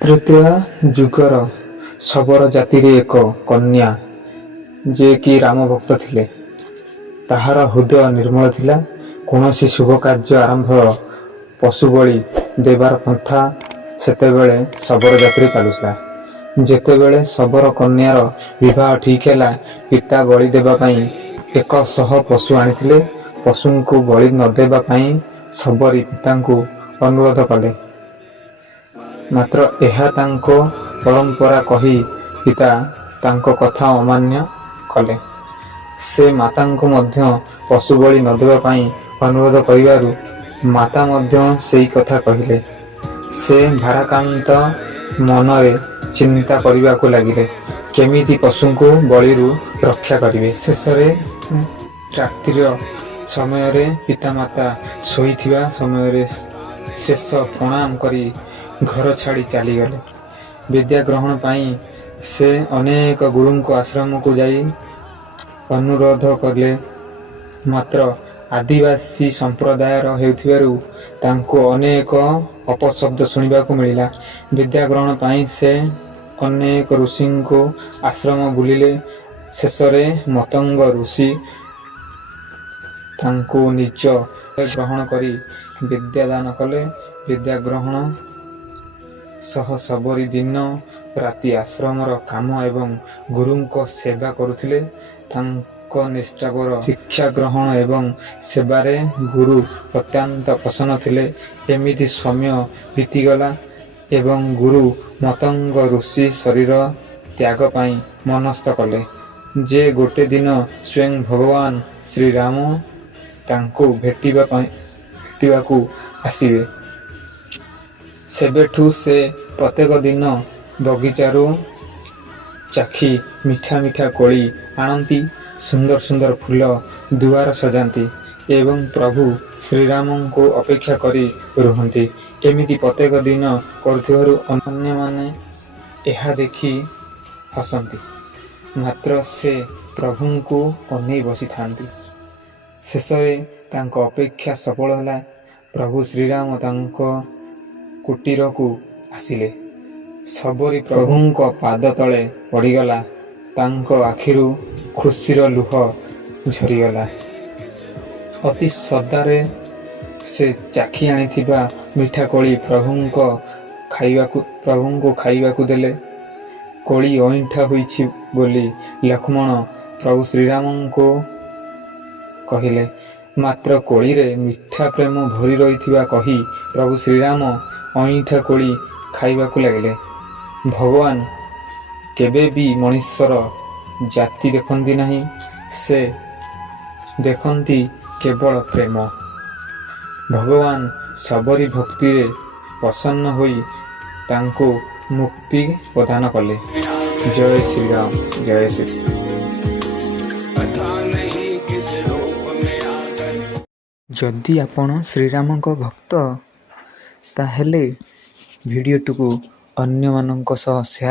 ତୃତୀୟ ଯୁଗର ଶବର ଜାତିରେ ଏକ କନ୍ୟା ଯେ କି ରାମ ଭକ୍ତ ଥିଲେ। ତାହାର ହୃଦୟ ନିର୍ମଳ ଥିଲା। କୌଣସି ଶୁଭ କାର୍ଯ୍ୟ ଆରମ୍ଭ ପଶୁ ବଳି ଦେବାର ପନ୍ଥା ସେତେବେଳେ ଶବର ଜାତିରେ ଚାଲୁଥିଲା। ଯେତେବେଳେ ଶବର କନ୍ୟାର ବିବାହ ଠିକ୍ ହେଲା, ପିତା ବଳି ଦେବା ପାଇଁ 100 ପଶୁ ଆଣିଥିଲେ। ପଶୁଙ୍କୁ ବଳି ନ ଦେବା ପାଇଁ ଶବରୀ ପିତାଙ୍କୁ ଅନୁରୋଧ କଲେ। ମାତ୍ର ଏହା ତାଙ୍କ ପରମ୍ପରା କହି ପିତା ତାଙ୍କ କଥା ଅମାନ୍ୟ କଲେ। ସେ ମାତାଙ୍କୁ ମଧ୍ୟ ପଶୁ ବଳି ନ ଦେବା ପାଇଁ ଅନୁରୋଧ କରିବାରୁ ମାତା ମଧ୍ୟ ସେଇ କଥା କହିଲେ। ସେ ଭାରାକ୍ରାନ୍ତ ମନରେ ଚିନ୍ତା କରିବାକୁ ଲାଗିଲେ, କେମିତି ପଶୁଙ୍କୁ ବଳିରୁ ରକ୍ଷା କରିବେ। ଶେଷରେ ରାତ୍ରିର ସମୟରେ ପିତାମାତା ଶୋଇଥିବା ସମୟରେ ଶେଷ ପ୍ରଣାମ କରି ଘର ଛାଡ଼ି ଚାଲିଗଲେ। ବିଦ୍ୟା ଗ୍ରହଣ ପାଇଁ ସେ ଅନେକ ଗୁରୁଙ୍କ ଆଶ୍ରମକୁ ଯାଇ ଅନୁରୋଧ କଲେ। ମାତ୍ର ଆଦିବାସୀ ସମ୍ପ୍ରଦାୟର ହେଉଥିବାରୁ ତାଙ୍କୁ ଅନେକ ଅପଶବ୍ଦ ଶୁଣିବାକୁ ମିଳିଲା। ବିଦ୍ୟା ଗ୍ରହଣ ପାଇଁ ସେ ଅନେକ ଋଷିଙ୍କ ଆଶ୍ରମ ବୁଲିଲେ। ଶେଷରେ ମତଙ୍ଗ ଋଷି ତାଙ୍କୁ ନିଜ ଗ୍ରହଣ କରି ବିଦ୍ୟାଦାନ କଲେ। ବିଦ୍ୟା ଗ୍ରହଣ ସହ ଶବରୀ ଦିନ ରାତି ଆଶ୍ରମର କାମ ଏବଂ ଗୁରୁଙ୍କ ସେବା କରୁଥିଲେ। ତାଙ୍କ ନିଷ୍ଠାପର ଶିକ୍ଷା ଗ୍ରହଣ ଏବଂ ସେବାରେ ଗୁରୁ ଅତ୍ୟନ୍ତ ପ୍ରସନ୍ନ ଥିଲେ। ଏମିତି ସମୟ ବିତିଗଲା ଏବଂ ଗୁରୁ ମତଙ୍ଗ ଋଷି ଶରୀର ତ୍ୟାଗ ପାଇଁ ମନସ୍ଥ କଲେ ଯେ ଗୋଟିଏ ଦିନ ସ୍ୱୟଂ ଭଗବାନ ଶ୍ରୀରାମ ତାଙ୍କୁ ଭେଟିବାକୁ ଆସିବେ। ସେବେଠୁ ସେ ପ୍ରତ୍ୟେକ ଦିନ ବଗିଚାରୁ ଚାଖି ମିଠା ମିଠା କୋଳି ଆଣନ୍ତି, ସୁନ୍ଦର ସୁନ୍ଦର ଫୁଲ ଦୁଆର ସଜାନ୍ତି ଏବଂ ପ୍ରଭୁ ଶ୍ରୀରାମଙ୍କୁ ଅପେକ୍ଷା କରି ରୁହନ୍ତି। ଏମିତି ପ୍ରତ୍ୟେକ ଦିନ କରୁଥିବାରୁ ଅନ୍ୟମାନେ ଏହା ଦେଖି ହସନ୍ତି। ମାତ୍ର ସେ ପ୍ରଭୁଙ୍କୁ ଅନେଇ ବସିଥାନ୍ତି। ଶେଷରେ ତାଙ୍କ ଅପେକ୍ଷା ସଫଳ ହେଲା। ପ୍ରଭୁ ଶ୍ରୀରାମ ତାଙ୍କ କୁଟୀରକୁ ଆସିଲେ। ଶବରୀ ପ୍ରଭୁଙ୍କ ପାଦ ତଳେ ପଡ଼ିଗଲା। ତାଙ୍କ ଆଖିରୁ ଖୁସିର ଲୁହ ଝରିଗଲା। ଅତି ଶ୍ରଦ୍ଧାରେ ସେ ଚାଖି ଆଣିଥିବା ମିଠା କୋଳି ପ୍ରଭୁଙ୍କୁ ଖାଇବାକୁ ଦେଲେ। କୋଳି ଅଇଁଠା ହୋଇଛି ବୋଲି ଲକ୍ଷ୍ମଣ ପ୍ରଭୁ ଶ୍ରୀରାମଙ୍କୁ କହିଲେ। ମାତ୍ର କୋଳିରେ ମିଠା ପ୍ରେମ ଭରି ରହିଥିବା କହି ପ୍ରଭୁ ଶ୍ରୀରାମ ଅଇଁଠା କୋଳି ଖାଇବାକୁ ଲାଗିଲେ। ଭଗବାନ କେବେ ବି ମଣିଷର ଜାତି ଦେଖନ୍ତି ନାହିଁ, ସେ ଦେଖନ୍ତି କେବଳ ପ୍ରେମ। ଭଗବାନ ଶବରୀ ଭକ୍ତିରେ ପ୍ରସନ୍ନ ହୋଇ ତାଙ୍କୁ ମୁକ୍ତି ପ୍ରଦାନ କଲେ। ଜୟ ଶ୍ରୀରାମ, ଜୟ ଶ୍ରୀ। ଯଦି ଆପଣ ଶ୍ରୀରାମଙ୍କ ଭକ୍ତ, ତାହେଲେ ଭିଡ଼ିଓଟିକୁ ଅନ୍ୟମାନଙ୍କ ସହ ସେୟାର